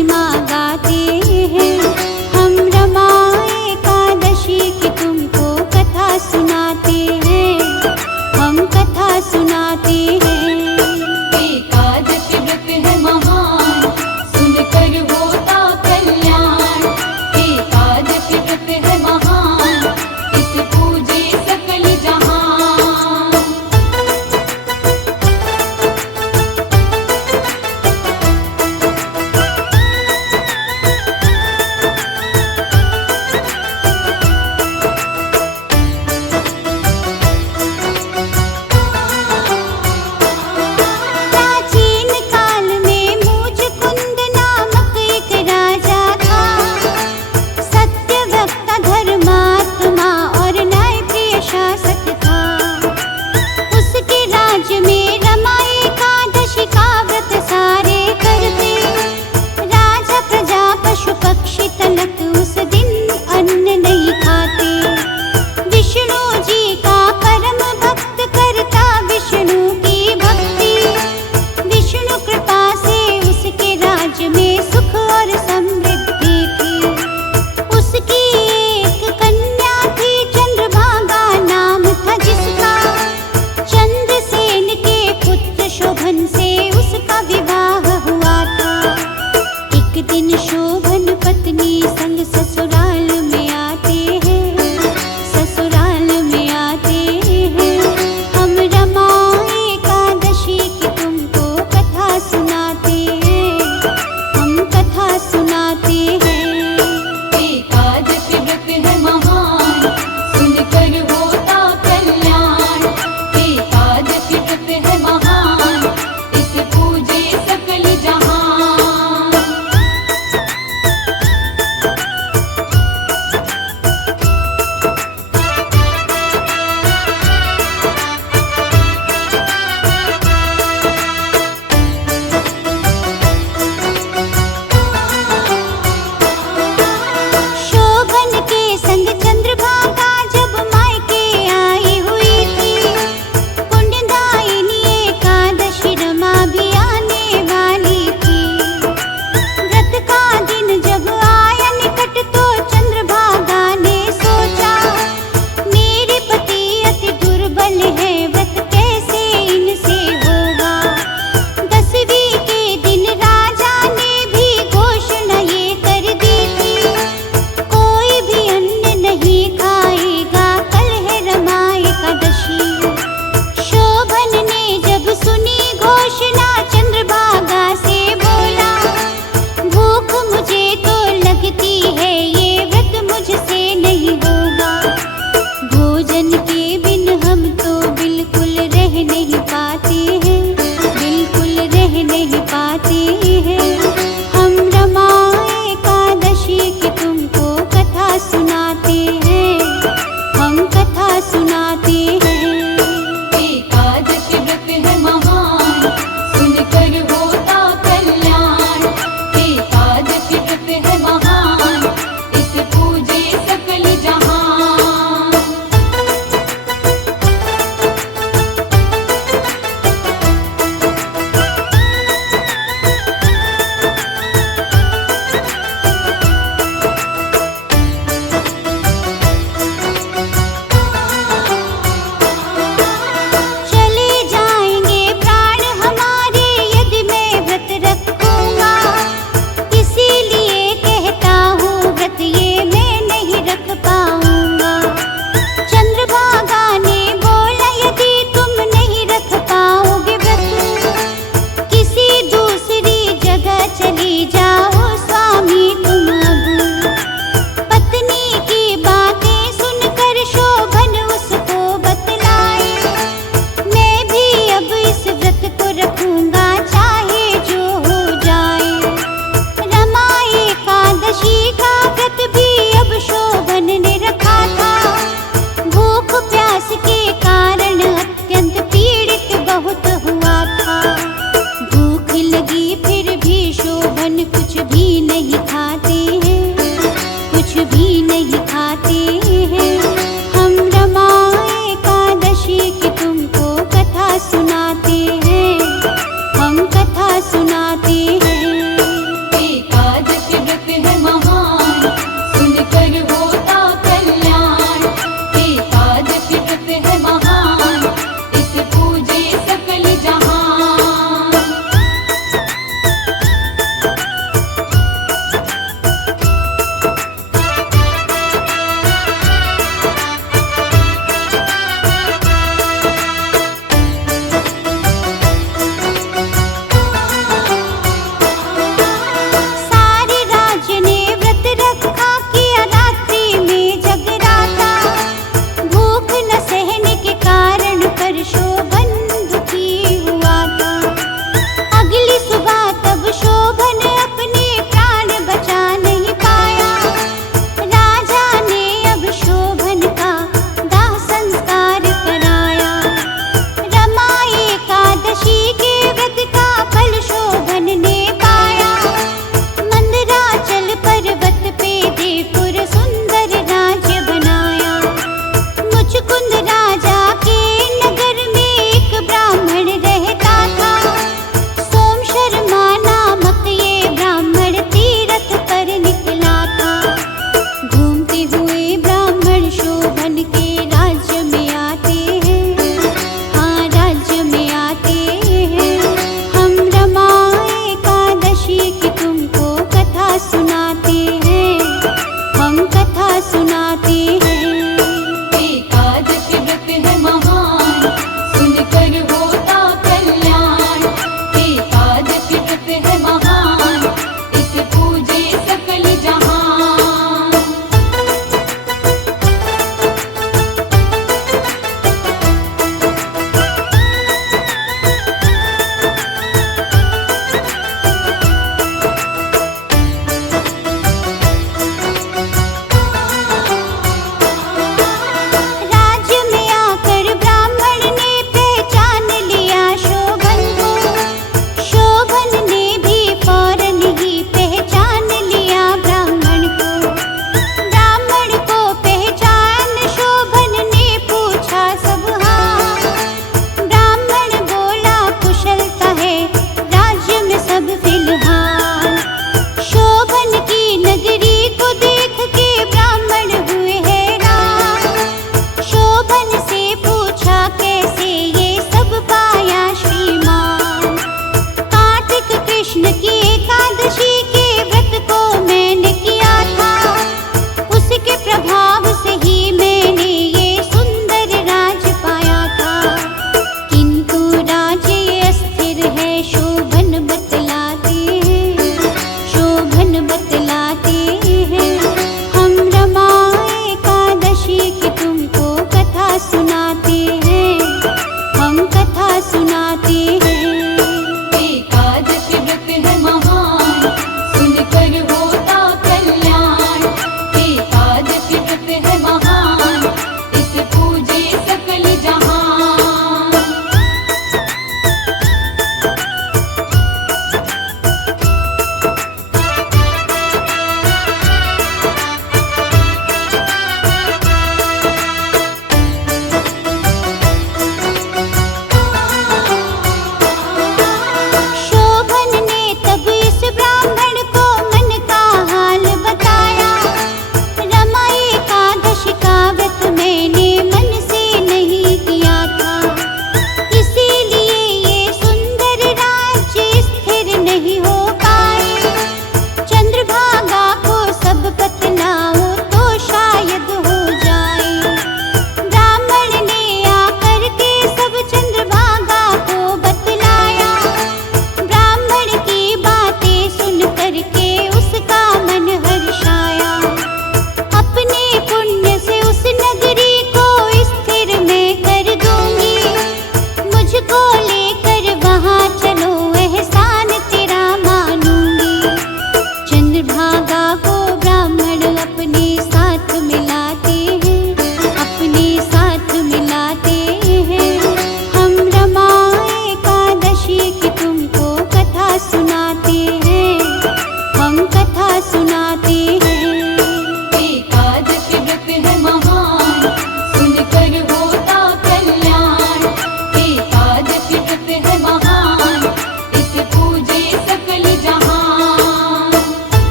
महिमा गाते हैं। हम रमा एकादशी की तुमको कथा सुनाते हैं, हम कथा सुनाते हैं। एकादशी व्रत है महान, सुनकर होता कल्याण। एकादशी व्रत है महान, इस पूजे सकल जहान। प्राचीन काल में मुचकुंद नामक एक राजा था। सत्य वक्ता, धर्मात्मा और न्याय प्रिय शासक था। उसके राज्य में रमा एकादशी का व्रत सारे करते। राजा, प्रजा, पशु पक्षी तलक उस दिन अन्न नहीं खाते। विष्णु जी का परम भक्त करता विष्णु की भक्ति। विष्णु कृपा से उसके राज्य में सुख और समृद्धि थी। उसकी एक कन्या थी, चंद्रभागा नाम था जिसका। चंद्रसेन के पुत्र शोभन से उसका विवाह हुआ था। एक दिन शोभन पत्नी संग ससुराल में आते हैं, ससुराल में आते हैं। हम रमा एकादशी की तुमको कथा सुनाते हैं, हम कथा सुनाते हैं। एकादशी व्रत है महान, सुनकर होता कल्याण। एकादशी व्रत है महान, इस पूजे सकल जहान। शोभन के संग चंद्रभागा जब मायके आई हुई थी। पुण्यदायिनी एकादशी रमा भी आने वाली थी। व्रत का दिन जब आया निकट तो चंद्रभागा ने सोचा, मेरे पति अति दुर्बल है, व्रत कैसे इनसे होगा। 10वीं के दिन राजा ने भी घोषणा ये कर दी थी, कोई भी अन्न नहीं खाएगा, कल है रमा एकादशी। शोभन ने जब सुनी घोषणा चंद्रभागा से बोला, भूख मुझे तो लगती है, ये व्रत मुझसे नहीं होगा। भोजन के बिन हम तो बिल्कुल रह नहीं पाते हैं, बिल्कुल रह नहीं पाते हैं। हम रमा एकादशी की तुमको कथा सुनाते हैं, हम कथा सुनाते हैं। एकादशी व्रत है महान, सुनकर होता कल्याण। एकादशी व्रत है महान, इस पूजे सकल जहान। चले जाएंगे प्राण हमारे यदि मैं व्रत रखूंगा। इसीलिए कहता हूँ व्रत ये मैं नहीं रख पाऊंगा। चंद्रभागा ने बोला, यदि तुम नहीं रख पाओगे व्रत, किसी दूसरी जगह चली जाओ स्वामी तुम अब। पत्नी की बातें सुनकर शोभन उसको बतलाए, मैं भी अब इस व्रत को रखूंगा, चाहे जो हो जाए। रमा एकादशी का व्रत भी अब शोभन ने रखा था। भूख प्यास के कारण अत्यंत पीड़ित बहुत हुआ था। भूख लगी फिर भी शोभन कुछ